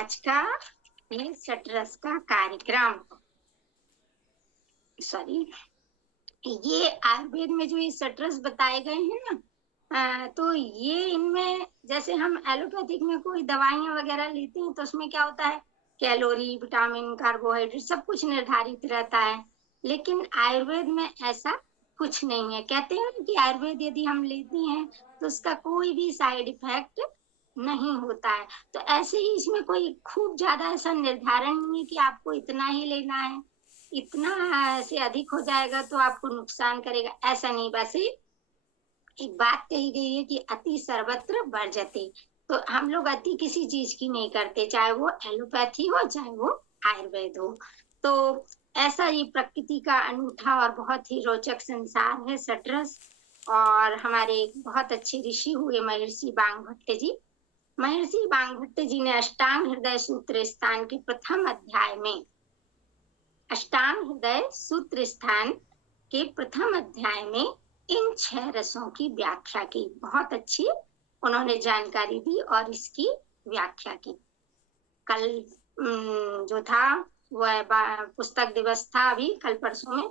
आज का ये सटरस का कार्यक्रम, सॉरी, ये आयुर्वेद में जो ये सटरस बताए गए हैं ना, तो ये इनमें जैसे हम एलोपैथिक में कोई दवाइयां वगैरह लेते हैं तो उसमें क्या होता है, कैलोरी, विटामिन, कार्बोहाइड्रेट सब कुछ निर्धारित रहता है। लेकिन आयुर्वेद में ऐसा कुछ नहीं है। कहते हैं कि आयुर्वेद यदि हम लेते हैं तो उसका कोई भी साइड इफेक्ट नहीं होता है। तो ऐसे ही इसमें कोई खूब ज्यादा ऐसा निर्धारण नहीं है कि आपको इतना ही लेना है, इतना से अधिक हो जाएगा तो आपको नुकसान करेगा, ऐसा नहीं। वैसे एक बात कही गई है कि अति सर्वत्र वर्जते। तो हम लोग अति किसी चीज की नहीं करते, चाहे वो एलोपैथी हो चाहे वो आयुर्वेद हो। तो ऐसा ये प्रकृति का अनूठा और बहुत ही रोचक संसार है सटरस। और हमारे एक बहुत अच्छे ऋषि हुए महर्षि बांगभट्ट जी। महर्षि बांगभट्ट जी ने अष्टांग हृदय सूत्र स्थान के प्रथम अध्याय में, अष्टांग हृदय सूत्र स्थान के प्रथम अध्याय में इन 6 रसों की व्याख्या की। बहुत अच्छी उन्होंने जानकारी दी और इसकी व्याख्या की। कल जो था वह पुस्तक दिवस था, अभी कल परसों में।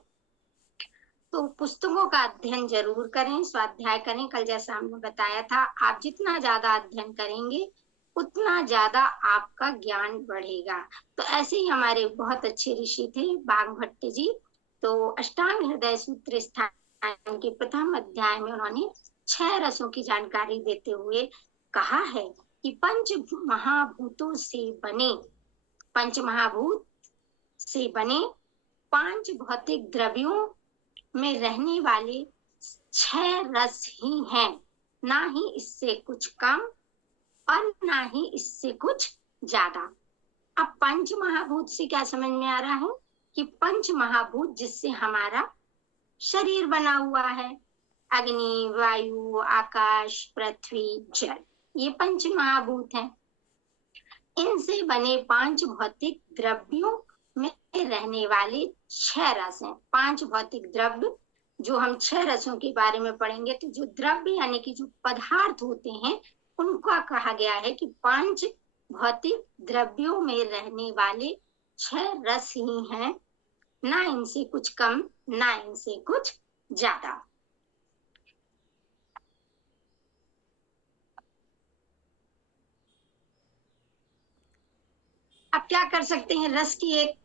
तो पुस्तकों का अध्ययन जरूर करें, स्वाध्याय करें। कल जैसा हमने बताया था, आप जितना ज्यादा अध्ययन करेंगे उतना ज्यादा आपका ज्ञान बढ़ेगा। तो ऐसे ही हमारे बहुत अच्छे ऋषि थे बांगभट्ट जी। तो अष्टांग हृदय सूत्र स्थान के प्रथम अध्याय में उन्होंने 6 रसों की जानकारी देते हुए कहा है कि पंच महाभूतों से बने, पंच महाभूत से बने 5 भौतिक द्रव्यों में रहने वाले 6 रस ही हैं, ना ही इससे कुछ कम और ना ही इससे कुछ ज्यादा। अब पंच महाभूत से क्या समझ में आ रहा है कि पंच महाभूत जिससे हमारा शरीर बना हुआ है, अग्नि, वायु, आकाश, पृथ्वी, जल, ये पंच महाभूत हैं। इनसे बने 5 भौतिक द्रव्यों में रहने वाले 6 रस हैं। 5 भौतिक द्रव्य, जो हम 6 रसों के बारे में पढ़ेंगे, तो जो द्रव्य यानी कि जो पदार्थ होते हैं उनका कहा गया है कि 5 भौतिक द्रव्यों में रहने वाले 6 रस ही हैं, ना इनसे कुछ कम ना इनसे कुछ ज्यादा। अब क्या कर सकते हैं, रस की एक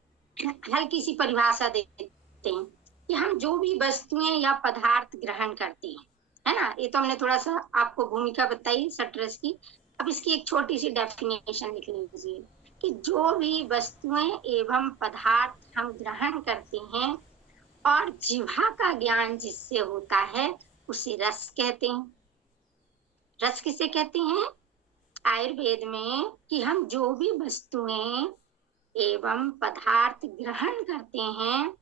हल्की सी परिभाषा देते हैं कि हम जो भी वस्तुएं या पदार्थ ग्रहण करते हैं, है ना। ये तो हमने थोड़ा सा आपको भूमिका बताई सटरस की। अब इसकी एक छोटी सी डेफिनेशन लिख लीजिए कि जो भी वस्तुएं एवं पदार्थ हम ग्रहण करते हैं और जिह्वा का ज्ञान जिससे होता है उसे रस कहते हैं। रस किसे कहते हैं आयुर्वेद में, कि हम जो भी वस्तुएं एवं पदार्थ ग्रहण करते हैं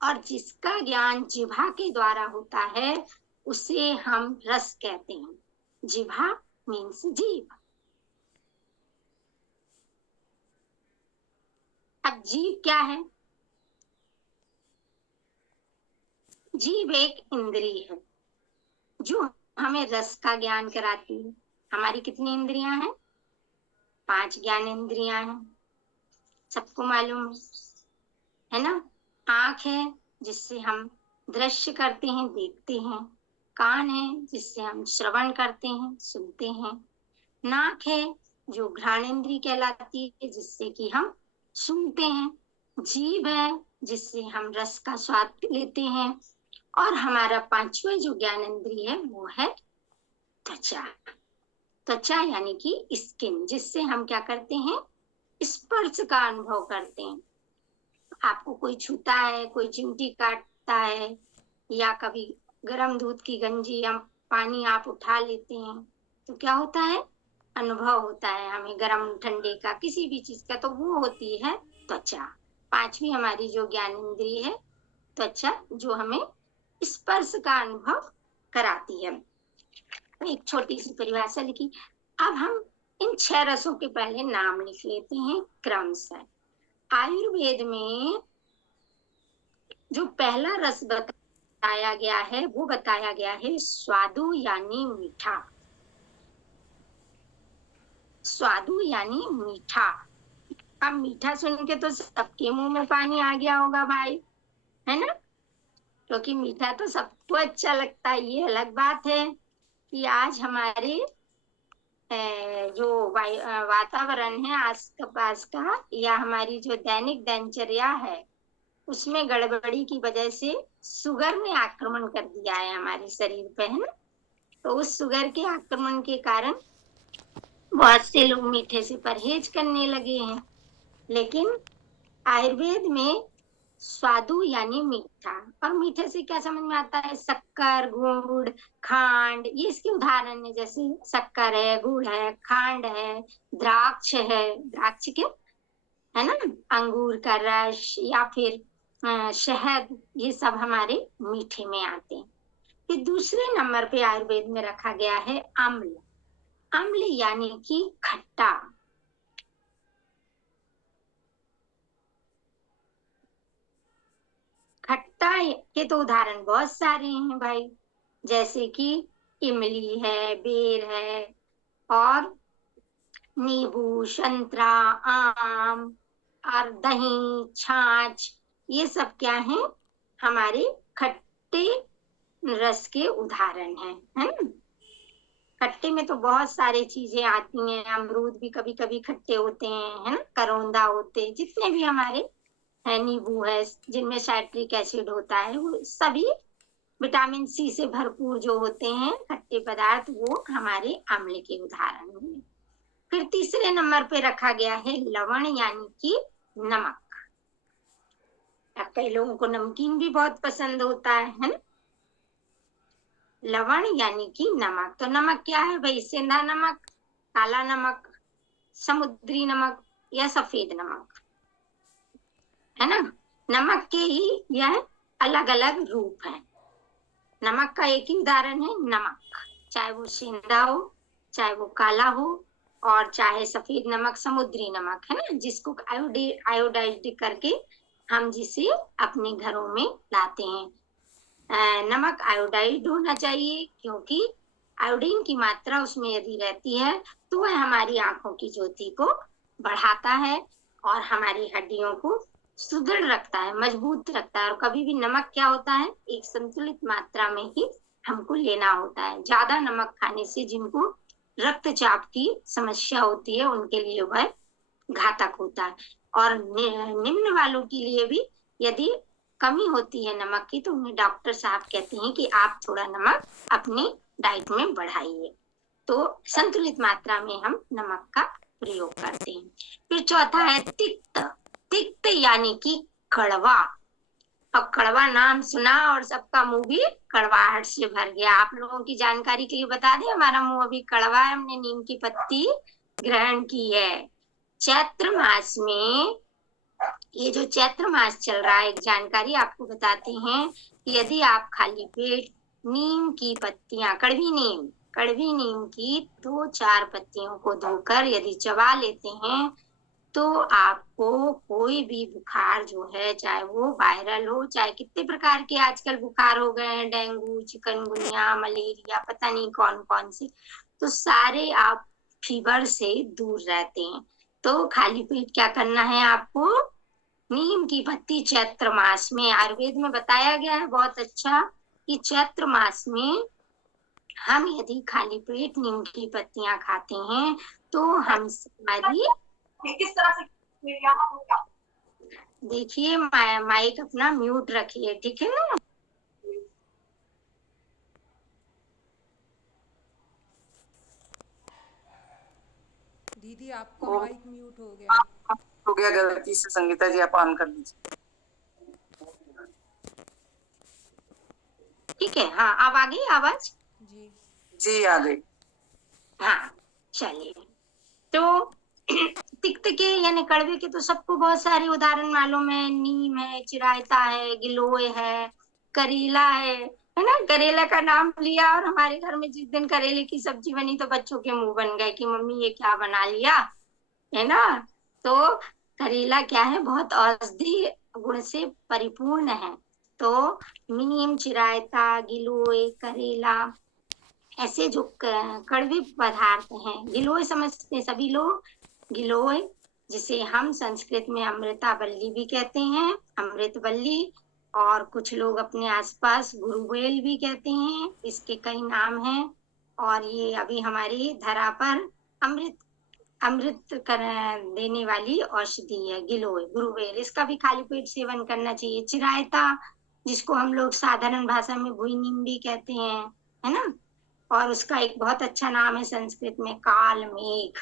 और जिसका ज्ञान जिह्वा के द्वारा होता है उसे हम रस कहते हैं। जिह्वा मीन्स जीभ। अब जीभ क्या है? जीभ एक इंद्रिय है जो हमें रस का ज्ञान कराती है। हमारी कितनी इंद्रियां हैं? 5 ज्ञान इंद्रियां हैं, सबको मालूम है ना। आंख है जिससे हम दृश्य करते हैं, देखते हैं। कान है जिससे हम श्रवण करते हैं, सुनते हैं। नाक है जो घ्राणेंद्रिय कहलाती है, जिससे कि हम सूंघते हैं। जीभ है जिससे हम रस का स्वाद लेते हैं। और हमारा 5वां जो ज्ञानेंद्रिय है वो है त्वचा। त्वचा यानी कि स्किन, जिससे हम क्या करते हैं, स्पर्श का अनुभव करते हैं। आपको कोई छूता है, कोई चिमटी काटता है, या कभी गर्म दूध की गंजी या पानी आप उठा लेते हैं, तो क्या होता है, अनुभव होता है हमें गर्म ठंडे का, किसी भी चीज का। तो वो होती है त्वचा। 5वीं हमारी जो ज्ञानेंद्रिय है त्वचा, जो हमें स्पर्श का अनुभव कराती है। एक छोटी सी परिभाषा लिखी। अब हम इन 6 रसों के पहले नाम लिख लेते हैं क्रमशः। आयुर्वेद में जो पहला रस बताया गया है वो बताया गया है स्वादु यानी मीठा। स्वादु यानी मीठा। अब मीठा सुन के तो सबके मुंह में पानी आ गया होगा भाई, है ना? क्योंकि मीठा तो सबको अच्छा लगता है। ये अलग बात है कि आज हमारे जो वातावरण है आस पास का, या हमारी जो दैनिक दिनचर्या है, उसमें गड़बड़ी की वजह से शुगर ने आक्रमण कर दिया है हमारे शरीर पे, है ना? तो उस शुगर के आक्रमण के कारण बहुत से लोग मीठे से परहेज करने लगे हैं। लेकिन आयुर्वेद में स्वादु यानी मीठा, और मीठे से क्या समझ में आता है? शक्कर, गुड़, खांड, ये इसके उदाहरण है। जैसे शक्कर है, गुड़ है, खांड है, द्राक्ष है, द्राक्ष के, है ना, अंगूर का रस, या फिर शहद, ये सब हमारे मीठे में आते हैं। फिर दूसरे नंबर पे आयुर्वेद में रखा गया है अम्ल। अम्ल यानी कि खट्टा। खट्टा के तो उदाहरण बहुत सारे हैं भाई, जैसे कि इमली है, बेर है, और नींबू, संतरा, आम, और दही, छाछ, ये सब क्या है? हमारे खट्टे रस के उदाहरण हैं, है ना? खट्टे में तो बहुत सारी चीजें आती हैं। अमरूद भी कभी कभी खट्टे होते हैं, है ना? करौंदा होते हैं, जितने भी हमारे है, नींबू है जिनमें साइट्रिक एसिड होता है, वो सभी विटामिन सी से भरपूर जो होते हैं खट्टे पदार्थ, वो हमारे अम्ल के उदाहरण हुए। फिर तीसरे नंबर पे रखा गया है लवण यानी कि नमक। अब कई लोगों को नमकीन भी बहुत पसंद होता है ना? लवण यानी कि नमक। तो नमक क्या है भाई? सेंधा नमक, काला नमक, समुद्री नमक, या सफेद नमक, है ना? नमक के ही यह अलग अलग रूप हैं। नमक का एक ही उदाहरण है नमक, चाहे वो सेंधा हो, चाहे वो काला हो, और चाहे सफेद नमक, समुद्री नमक, है ना, जिसको आयोडाइज्ड करके हम जिसे अपने घरों में लाते हैं। नमक आयोडाइज्ड होना चाहिए, क्योंकि आयोडीन की मात्रा उसमें यदि रहती है तो वह हमारी आंखों की ज्योति को बढ़ाता है और हमारी हड्डियों को सुदृढ़ रखता है, मजबूत रखता है। और कभी भी नमक क्या होता है? एक संतुलित मात्रा में ही हमको लेना होता है। ज्यादा नमक खाने से जिनको रक्तचाप की समस्या होती है उनके लिए वह घातक होता है। और निम्न वालों के लिए भी यदि कमी होती है नमक की, तो उन्हें डॉक्टर साहब कहते हैं कि आप थोड़ा नमक अपनी डाइट में बढ़ाइए। तो संतुलित मात्रा में हम नमक का प्रयोग करते हैं। फिर चौथा है तिक्त। तिक्त यानी कि कड़वा। अब कड़वा नाम सुना और सबका मुंह भी कड़वाहट से भर गया। आप लोगों की जानकारी के लिए बता दें, हमारा मुंह अभी कड़वा है, हमने नीम की पत्ती ग्रहण की है। चैत्र मास में, ये जो चैत्र मास चल रहा है, एक जानकारी आपको बताते हैं कि यदि आप खाली पेट नीम की पत्तियां, कड़वी नीम की 2-4 पत्तियों को धोकर यदि चबा लेते हैं, तो आपको कोई भी बुखार जो है, चाहे वो वायरल हो, चाहे कितने प्रकार के आजकल बुखार हो गए हैं, डेंगू, चिकनगुनिया, मलेरिया, पता नहीं कौन कौन से, तो सारे आप फीवर से दूर रहते हैं। तो खाली पेट क्या करना है आपको? नीम की पत्ती चैत्र मास में, आयुर्वेद में बताया गया है बहुत अच्छा कि चैत्र मास में हम यदि खाली पेट नीम की पत्तियां खाते हैं तो हम हमारी, किस तरह से, देखिए माइक अपना म्यूट रखिए, ठीक है ना? दीदी आपका माइक म्यूट हो गया। हो गया गलती से। संगीता जी आप ऑन कर लीजिए। ठीक है, हाँ, अब आ गई आवाज? जी जी आ गई। हाँ, चलिए। तो तिक्त के यानी कड़वे के तो सबको बहुत सारे उदाहरण मालूम है। नीम है, चिरायता है, गिलोय है, करेला है ना? करेला का नाम लिया और हमारे घर में जिस दिन करेले की सब्जी बनी तो बच्चों के मुंह बन गए कि मम्मी ये क्या बना लिया, है ना? तो करेला क्या है? बहुत औषधि गुण से परिपूर्ण है। तो नीम, चिरायता, गिलोय, करेला ऐसे जो कड़वे पदार्थ हैं, गिलोय समझते हैं सभी लोग। गिलोय, जिसे हम संस्कृत में अमृतावल्ली भी कहते हैं, अमृतवल्ली, और कुछ लोग अपने आसपास गुरुवेल भी कहते हैं। इसके कई नाम हैं और ये अभी हमारी धरा पर अमृत अमृत कर देने वाली औषधि है गिलोय, गुरुवेल। इसका भी खाली पेट सेवन करना चाहिए। चिरायता, जिसको हम लोग साधारण भाषा में भुई नीम भी कहते हैं, है ना, और उसका एक बहुत अच्छा नाम है संस्कृत में काल मेघ,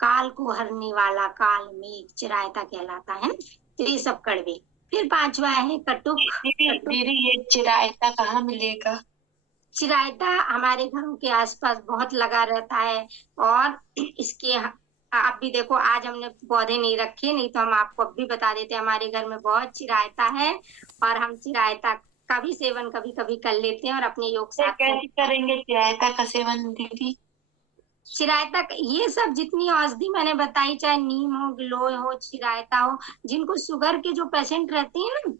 काल को हरने वाला काल मेघ चिरायता कहलाता है। तो ये सब कड़वे। फिर पांचवा है कटुक। दीदी ये चिरायता कहाँ मिलेगा? चिरायता हमारे घरों के आसपास बहुत लगा रहता है और इसके आप भी देखो, आज हमने पौधे नहीं रखे, नहीं तो हम आपको अब भी बता देते। हमारे घर में बहुत चिरायता है और हम चिरायता का भी सेवन कभी कभी कर लेते हैं और अपने योग साथ कैसे करेंगे चिरायता का सेवन दीदी? चिरायता ये सब जितनी औषधि मैंने बताई, चाहे नीम हो, गिलोय हो, चिरायता हो, जिनको शुगर के जो पेशेंट रहते हैं ना,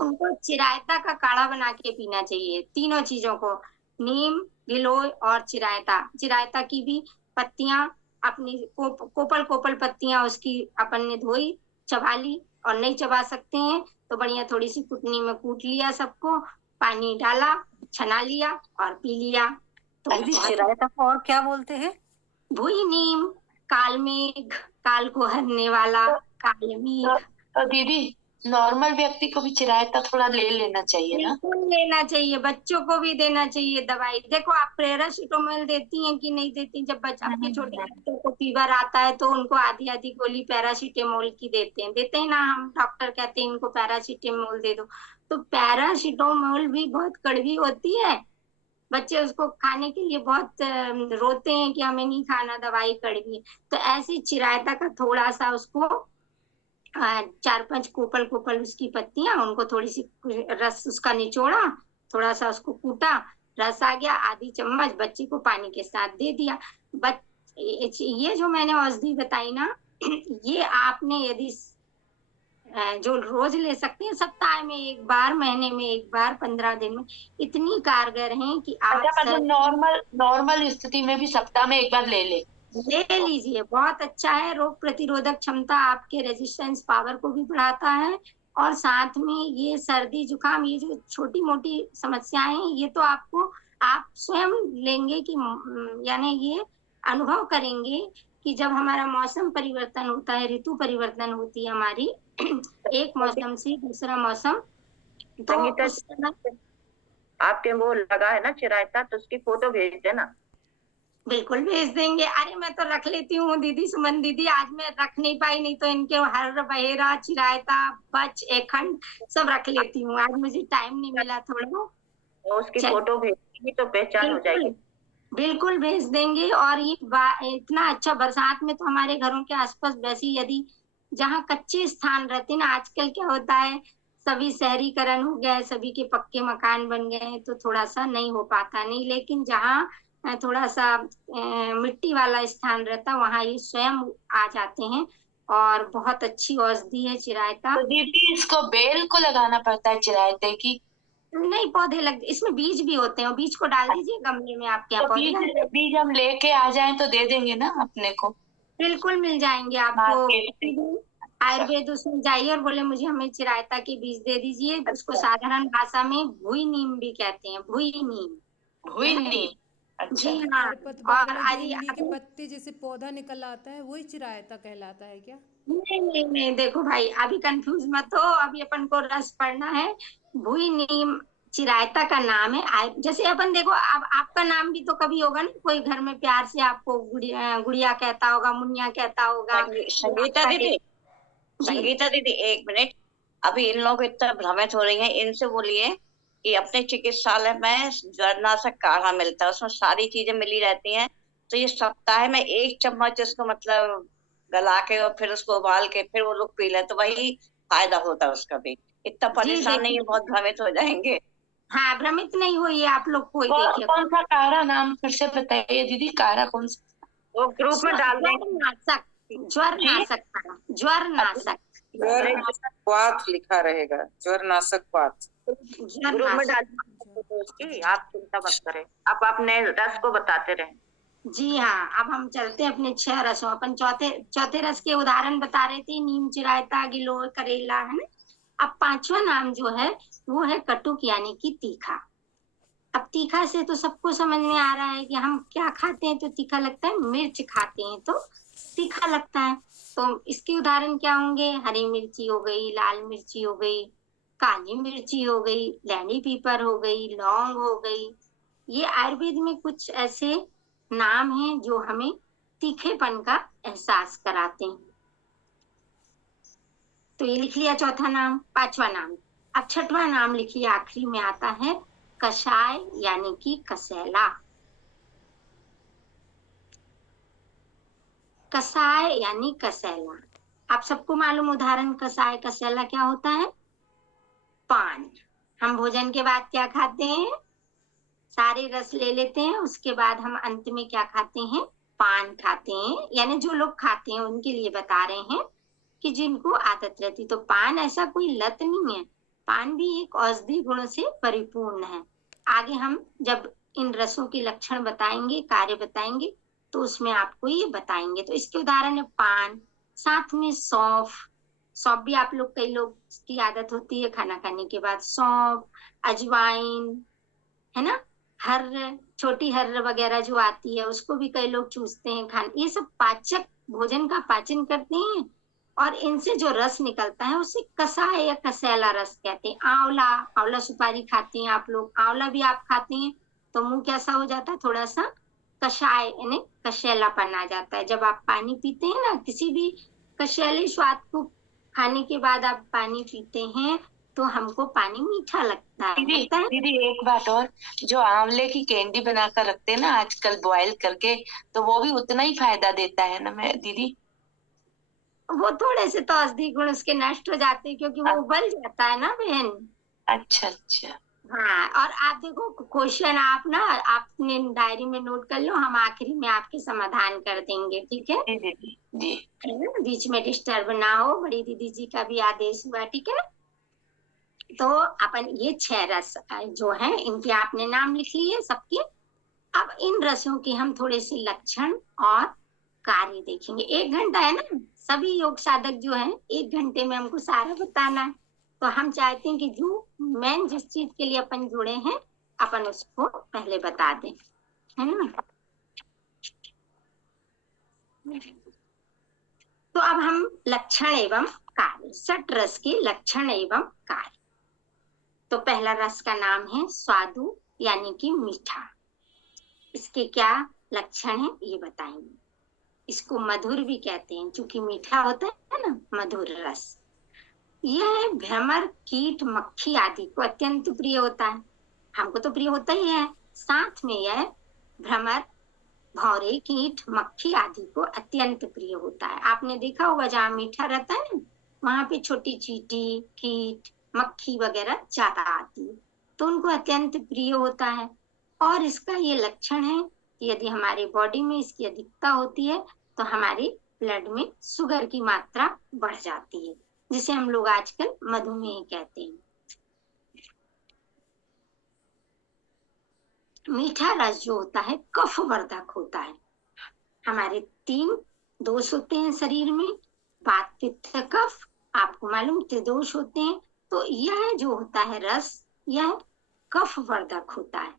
उनको चिरायता का काढ़ा बना के पीना चाहिए। तीनों चीजों को, नीम, गिलोय और चिरायता। चिरायता की भी पत्तियां अपनी कोपल कोपल पत्तियां उसकी अपन ने धोई, चबा ली, और नहीं चबा सकते हैं तो बढ़िया थोड़ी सी कुटनी में कूट लिया सबको, पानी डाला, छना लिया और पी लिया। तो चिरायता को और क्या बोलते हैं? भुई नीम, कालमेघ, काल को हरने वाला कालमेघ। तो दीदी नॉर्मल व्यक्ति को भी चिरायता थोड़ा ले लेना चाहिए ना? बिल्कुल लेना चाहिए, बच्चों को भी देना चाहिए दवाई। देखो आप पैरासीटामोल देती हैं कि नहीं देती? जब आपके छोटे बच्चों को फीवर आता है तो उनको आधी आधी गोली पैरासीटामोल की देते हैं ना, हम डॉक्टर कहते हैं इनको पैरासीटामोल दे दो। तो पैरासीटामोल भी बहुत कड़वी होती है, बच्चे उसको खाने के लिए बहुत रोते हैं कि हमें नहीं खाना, दवाई कड़वी। तो ऐसी चिरायता का थोड़ा सा उसको 4-5 कोपल कोपल उसकी पत्तियां, उनको थोड़ी सी रस उसका निचोड़ा, थोड़ा सा उसको कूटा, रस आ गया, आधी चम्मच बच्चे को पानी के साथ दे दिया। ये जो मैंने औषधि बताई ना, ये आपने यदि जो रोज ले सकते हैं, सप्ताह में एक बार, महीने में एक बार, 15 दिन में, इतनी कारगर हैं कि आप नॉर्मल स्थिति में भी सप्ताह में एक बार ले लीजिए। बहुत अच्छा है, रोग प्रतिरोधक क्षमता, आपके रेजिस्टेंस पावर को भी बढ़ाता है। और साथ में ये सर्दी जुकाम, ये जो छोटी मोटी समस्याएं हैं, ये तो आपको आप स्वयं लेंगे कि यानी ये अनुभव करेंगे कि जब हमारा मौसम परिवर्तन होता है, ऋतु परिवर्तन होती है हमारी एक मौसम से दूसरा मौसम, तो आपके वो लगा है ना चिरायता, तो उसकी फोटो भेज देना। बिल्कुल भेज देंगे। अरे मैं तो रख लेती हूँ दीदी, सुमन दीदी, आज मैं रख नहीं पाई, नहीं तो इनके हर बहेरा, चिरायता, बच, एखंड सब रख लेती हूँ। आज मुझे टाइम नहीं मिला थोड़ा। तो उसकी फोटो भेजेंगी तो पहचान हो जाएगी। बिल्कुल भेज देंगे। और ये इतना अच्छा, बरसात में तो हमारे घरों के आसपास वैसे, यदि जहाँ कच्चे स्थान रहते हैं ना, आजकल क्या होता है, सभी शहरीकरण हो गया है, सभी के पक्के मकान बन गए हैं, तो थोड़ा सा नहीं हो पाता नहीं, लेकिन जहाँ थोड़ा सा मिट्टी वाला स्थान रहता है, वहाँ ये स्वयं आ जाते हैं और बहुत अच्छी औषधि है चिरायता। तो दीदी इसको बेल को लगाना पड़ता है चिरायते की? नहीं, पौधे लग, इसमें बीज भी होते हैं, बीज को डाल दीजिए गमले में आपके यहाँ। तो बीज हम लेके आ जाएं तो दे देंगे ना अपने को? बिल्कुल मिल जाएंगे आपको। आयुर्वेद उसमें जाइए और बोले मुझे, हमें चिरायता के बीज दे दीजिए। उसको साधारण भाषा में भुई नीम भी कहते हैं, भुई नीम। अच्छा। जी हाँ। और इमली के पत्ते जैसे पौधा निकल आता है, वही चिरायता कहलाता है क्या? नहीं, देखो भाई, अभी कंफ्यूज मत हो, अभी अपन को रस पढ़ना है। भुई नीम चिरायता का नाम है। जैसे अपन देखो, अब आपका नाम भी तो कभी होगा ना, कोई घर में प्यार से आपको गुड़िया कहता होगा, मुनिया कहता होगा। संगीता दीदी एक मिनट, अभी इन लोग इतना भ्रमित हो रही हैं, इनसे बोलिए कि अपने चिकित्सालय में ज्वरनाशक काढ़ा मिलता है, उसमें सारी चीजें मिली रहती हैं, तो ये सप्ताह में 1 चम्मच इसको मतलब गला के और फिर उसको उबाल के फिर वो लोग पी लें, तो वही फायदा होता है उसका भी। इतना परेशान नहीं है, बहुत भ्रमित हो जाएंगे। हाँ, भ्रमित नहीं होइए आप लोग। कोई देखिए कौन सा काढ़ा, नाम फिर से बताइए दीदी, काढ़ा कौन सा? वो ग्रुप में डाल देंगे। ज्वरनाशक वात लिखा रहेगा, ज्वरनाशक वात। ग्रुप में डाल तो उसकी आप चिंता मत करें, आप अपने रस को बताते रहें। जी हाँ, अब हम चलते हैं अपने 6 रसों। अपन चौथे चौथे रस के उदाहरण बता रहे थे, नीम, चिरायता, गिलोय, करेला, है ना। अब 5वां नाम जो है वो है कटुक यानी कि तीखा। अब तीखा से तो सबको समझ में आ रहा है कि हम क्या खाते हैं तो तीखा लगता है, मिर्च खाते हैं तो तीखा लगता है। तो इसके उदाहरण क्या होंगे? हरी मिर्ची हो गई, लाल मिर्ची हो गई, काली मिर्ची हो गई, लैनी पीपर हो गई, लौंग हो गई। ये आयुर्वेद में कुछ ऐसे नाम हैं जो हमें तीखेपन का एहसास कराते हैं। तो ये लिख लिया चौथा नाम। 5वां नाम। अब 6वां नाम लिखिए, आखिरी में आता है कषाय यानी कि कसेला। कसाय यानी कसेला। आप सबको मालूम उदाहरण कसाय कसेला क्या होता है? पान। हम भोजन के बाद क्या खाते हैं? सारे रस ले लेते हैं, उसके बाद हम अंत में क्या खाते हैं? पान खाते हैं। यानी जो लोग खाते हैं उनके लिए बता रहे हैं कि जिनको आदत रहती। तो पान ऐसा कोई लत नहीं है, पान भी एक औषधि गुणों से परिपूर्ण है। आगे हम जब इन रसों के लक्षण बताएंगे, कार्य बताएंगे, तो उसमें आपको ये बताएंगे। तो इसके उदाहरण है पान, साथ में सौंफ। सौंफ भी आप लोग, कई लोग की आदत होती है खाना खाने के बाद सौंफ, अजवाइन, है ना। हर्र, छोटी हर्र वगैरह जो आती है उसको भी कई लोग चूसते हैं खाने। ये सब पाचक, भोजन का पाचन करते हैं और इनसे जो रस निकलता है उसे कसाय या कसेला रस कहते हैं। आंवला, आंवला सुपारी खाते हैं आप लोग, आंवला भी आप खाते हैं तो मुंह कैसा हो जाता है? थोड़ा सा कषाय यानी कशैलापन आ जाता है। जब आप पानी पीते हैं ना, किसी भी कशैले स्वाद को खाने के बाद आप पानी पीते हैं तो हमको पानी मीठा लगता है। दीदी लगता है दीदी एक बात और, जो आंवले की कैंडी बनाकर रखते हैं ना आजकल बॉयल करके, तो वो भी उतना ही फायदा देता है ना मैं दीदी? वो थोड़े से तो औषधि गुण उसके नष्ट हो जाते हैं क्योंकि वो उबल जाता है ना बहन। अच्छा अच्छा। हाँ, और आप देखो क्वेश्चन आप ना आपने डायरी में नोट कर लो, हम आखिरी में आपके समाधान कर देंगे, ठीक है? जी दीदी जी। बीच में डिस्टर्ब ना हो, बड़ी दीदी जी का भी आदेश हुआ, ठीक है? तो अपन ये 6 रस जो है इनके आपने नाम लिख लिए सबके। अब इन रसों के हम थोड़े से लक्षण और कार्य देखेंगे। 1 घंटा है ना, सभी योग साधक जो हैं 1 घंटे में हमको सारा बताना है। तो हम चाहते हैं कि जो मेन जिस चीज के लिए अपन जुड़े हैं अपन उसको पहले बता दें, है ना। तो अब हम लक्षण एवं कार्य, 6 रस के लक्षण एवं कार्य। तो पहला रस का नाम है स्वादु यानी कि मीठा। इसके क्या लक्षण है ये बताएंगे। इसको मधुर भी कहते हैं, क्योंकि मीठा होता है ना, मधुर रस। यह भ्रमर, कीट, मक्खी आदि को अत्यंत प्रिय होता है। हमको तो प्रिय होता ही है, साथ में यह भ्रमर, भौरे, कीट, मक्खी आदि को अत्यंत प्रिय होता है। आपने देखा होगा जहाँ मीठा रहता है ना, वहां पे छोटी चींटी, कीट, मक्खी वगैरह ज्यादा आती है, तो उनको अत्यंत प्रिय होता है। और इसका ये लक्षण है कि यदि हमारे बॉडी में इसकी अधिकता होती है तो हमारे ब्लड में शुगर की मात्रा बढ़ जाती है, जिसे हम लोग आजकल मधुमेह कहते हैं। मीठा रस जो होता है कफवर्धक होता है। हमारे 3 दोष होते हैं शरीर में, वात, पित्त, कफ। आपको मालूम त्रिदोष होते हैं। तो यह जो होता है रस, यह कफवर्धक होता है।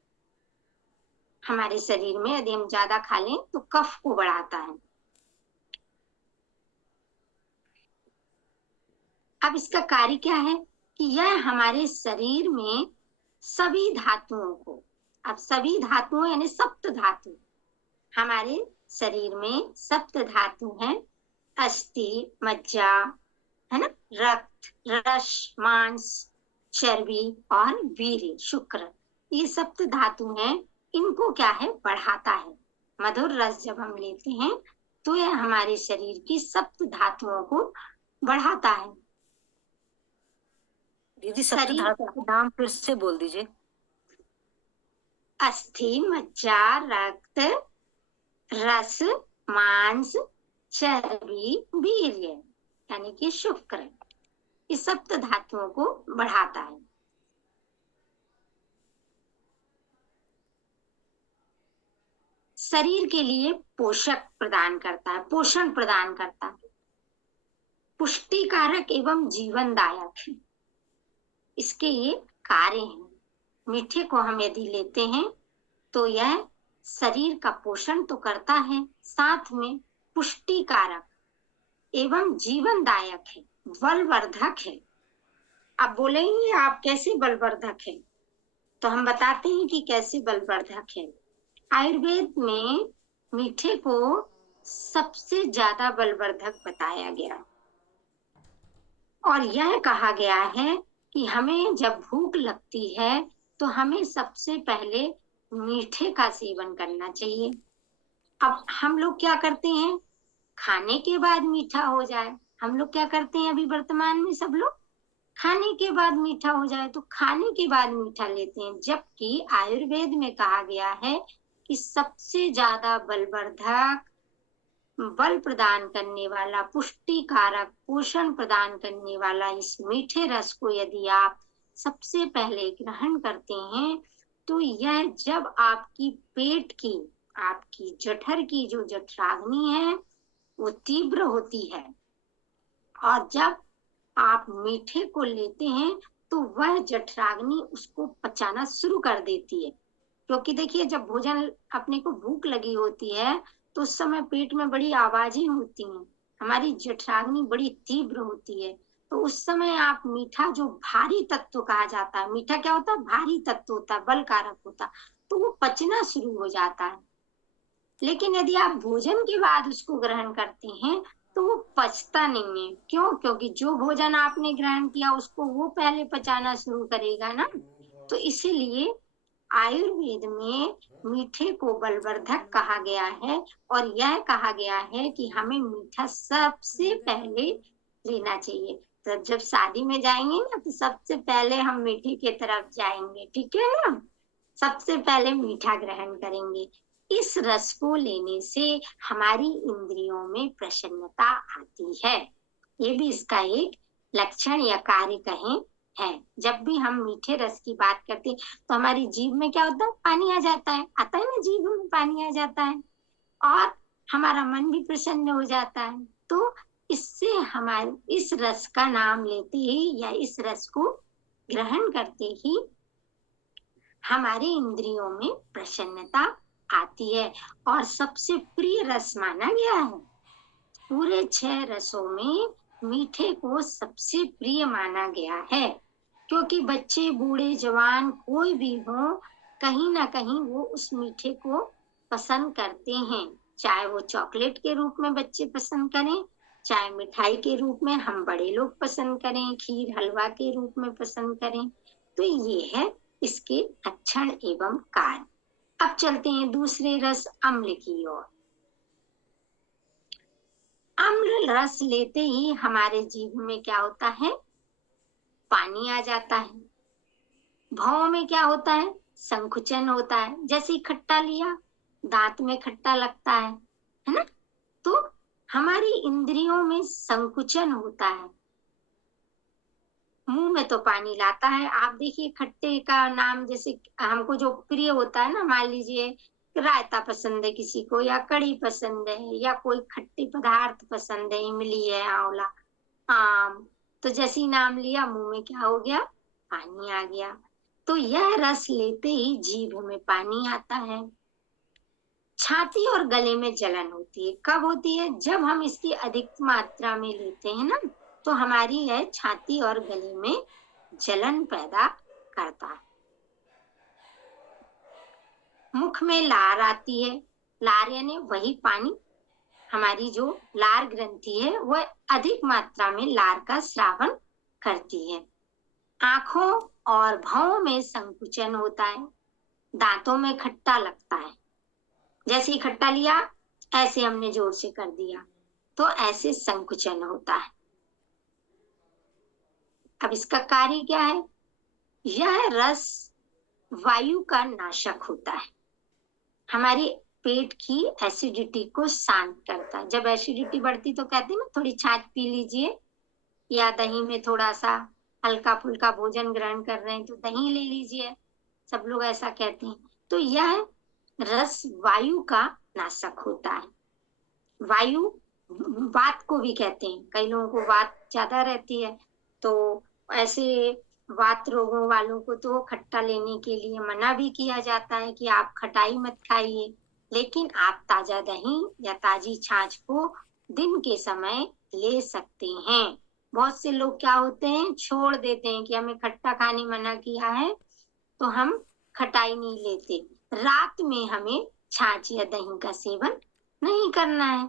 हमारे शरीर में यदि हम ज्यादा खा लें तो कफ को बढ़ाता है। अब इसका कार्य क्या है कि यह हमारे शरीर में सभी धातुओं को, अब सभी धातुओं यानी सप्त धातु, हमारे शरीर में सप्त धातु हैं, अस्थि, मज्जा, है ना, रक्त, रस, मांस, चर्बी और वीर्य, शुक्र, ये सप्त धातु हैं। इनको क्या है? बढ़ाता है। मधुर रस जब हम लेते हैं तो यह हमारे शरीर की सप्त धातुओं को बढ़ाता है। दीदी सप्त धातु का नाम फिर से बोल दीजिए। अस्थि, मज्जा, रक्त, रस, मांस, चर्बी, वीर्य यानी कि शुक्र, इस सप्त धातुओं को बढ़ाता है। शरीर के लिए पोषक प्रदान करता है, पोषण प्रदान करता है, पुष्टिकारक एवं जीवनदायक है। इसके ये कार्य हैं। मीठे को हम यदि लेते हैं तो यह शरीर का पोषण तो करता है, साथ में पुष्टिकारक एवं जीवनदायक है, बलवर्धक है। आप बोलेंगे आप कैसे बलवर्धक है, तो हम बताते हैं कि कैसे बलवर्धक है। आयुर्वेद में मीठे को सबसे ज्यादा बलवर्धक बताया गया और यह कहा गया है कि हमें जब भूख लगती है तो हमें सबसे पहले मीठे का सेवन करना चाहिए। अब हम लोग क्या करते हैं, खाने के बाद मीठा हो जाए। हम लोग क्या करते हैं अभी वर्तमान में, सब लोग खाने के बाद मीठा हो जाए तो खाने के बाद मीठा लेते हैं, जबकि आयुर्वेद में कहा गया है कि सबसे ज्यादा बलवर्धक, बल प्रदान करने वाला, पुष्टिकारक, पोषण प्रदान करने वाला इस मीठे रस को यदि आप सबसे पहले ग्रहण करते हैं तो यह जब आपकी पेट की, आपकी जठर की जो जठराग्नि है वो तीव्र होती है और जब आप मीठे को लेते हैं तो वह जठराग्नि उसको पचाना शुरू कर देती है। क्योंकि देखिए जब भोजन अपने को भूख लगी होती है तो उस समय पेट में बड़ी आवाजें होती हैं, हमारी जठराग्नि बड़ी तीव्र होती है, तो उस समय आप मीठा, जो भारी तत्व कहा जाता है, मीठा क्या होता है, भारी तत्व होता है, बलकारक होता है, तो वो पचना शुरू हो जाता है। लेकिन यदि आप भोजन के बाद उसको ग्रहण करते हैं तो वो पचता नहीं है। क्यों? क्योंकि जो भोजन आपने ग्रहण किया उसको वो पहले पचाना शुरू करेगा ना। तो इसीलिए आयुर्वेद में मीठे को बलवर्धक कहा गया है और यह कहा गया है कि हमें मीठा सबसे पहले लेना चाहिए। तो जब शादी में जाएंगे ना तो सबसे पहले हम मीठे की तरफ जाएंगे, ठीक है ना। सबसे पहले मीठा ग्रहण करेंगे। इस रस को लेने से हमारी इंद्रियों में प्रसन्नता आती है। ये भी इसका एक लक्षण या कार्य कहें है। जब भी हम मीठे रस की बात करते हैं तो हमारी जीभ में क्या होता है, पानी आ जाता है, आता है ना, जीभ में पानी आ जाता है और हमारा मन भी प्रसन्न हो जाता है। तो इससे हमारे इस रस का नाम लेते ही या इस रस को ग्रहण करते ही हमारे इंद्रियों में प्रसन्नता आती है और सबसे प्रिय रस माना गया है। पूरे 6 रसों में मीठे को सबसे प्रिय माना गया है, क्योंकि बच्चे, बूढ़े, जवान कोई भी हो, कहीं ना कहीं वो उस मीठे को पसंद करते हैं। चाहे वो चॉकलेट के रूप में बच्चे पसंद करें, चाहे मिठाई के रूप में हम बड़े लोग पसंद करें, खीर हलवा के रूप में पसंद करें। तो ये है इसके लक्षण एवं कार्य। अब चलते हैं दूसरे रस अम्ल की ओर। अम्ल रस लेते ही हमारे जीभ में क्या होता है, पानी आ जाता है। भौं में क्या होता है, संकुचन होता है। जैसे ही खट्टा लिया दांत में खट्टा लगता है ना। तो हमारी इंद्रियों में संकुचन होता है, मुंह में तो पानी लाता है। आप देखिए खट्टे का नाम, जैसे हमको जो प्रिय होता है ना, मान लीजिए रायता पसंद है किसी को, या कढ़ी पसंद है, या कोई खट्टे पदार्थ पसंद है, इमली है, आंवला, आम, तो जैसे ही नाम लिया मुंह में क्या हो गया, पानी आ गया। तो यह रस लेते ही जीभ में पानी आता है। छाती और गले में जलन होती है। कब होती है, जब हम इसकी अधिक मात्रा में लेते हैं ना, तो हमारी यह छाती और गले में जलन पैदा करता है। मुख में लार आती है। लार यानी वही पानी, हमारी जो लार ग्रंथि है वह अधिक मात्रा में लार का स्रावन करती है। आंखों और भौं में संकुचन होता है। दांतों में खट्टा लगता है। जैसे ही खट्टा लिया ऐसे हमने जोर से कर दिया तो ऐसे संकुचन होता है। अब इसका कार्य क्या है, यह रस वायु का नाशक होता है। हमारे पेट की एसिडिटी को शांत करता है। जब एसिडिटी बढ़ती तो कहते हैं ना, थोड़ी छाछ पी लीजिए, या दही में थोड़ा सा हल्का फुल्का भोजन ग्रहण कर रहे हैं तो दही ले लीजिए, सब लोग ऐसा कहते हैं। तो यह रस वायु का नाशक होता है। वायु वात को भी कहते हैं, कई लोगों को वात ज्यादा रहती है, तो ऐसे वात रोगों वालों को तो खट्टा लेने के लिए मना भी किया जाता है कि आप खटाई मत खाइए, लेकिन आप ताजा दही या ताजी छाछ को दिन के समय ले सकते हैं। बहुत से लोग क्या होते हैं, छोड़ देते हैं कि हमें खट्टा खाने मना किया है तो हम खटाई नहीं लेते। रात में हमें छाछ या दही का सेवन नहीं करना है।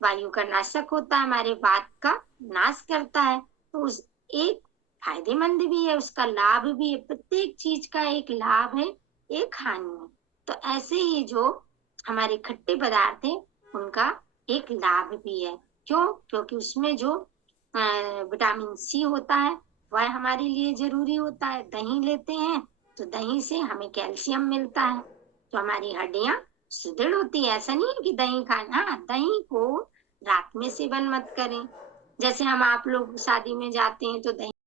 वायु का नाशक होता है, हमारे वात का नाश करता है, तो उस एक फायदेमंद भी है, उसका लाभ भी है। प्रत्येक चीज का एक लाभ है, एक हानि है। तो ऐसे ही जो हमारे खट्टे पदार्थ है उनका एक लाभ भी है। क्यों? क्योंकि उसमें जो विटामिन सी होता है वह हमारे लिए जरूरी होता है। दही लेते हैं तो दही से हमें कैल्शियम मिलता है, तो हमारी हड्डियां सुदृढ़ होती है। ऐसा नहीं है कि दही खाना, हाँ, दही को रात में सेवन मत करें। जैसे हम आप लोग शादी में जाते हैं तो दही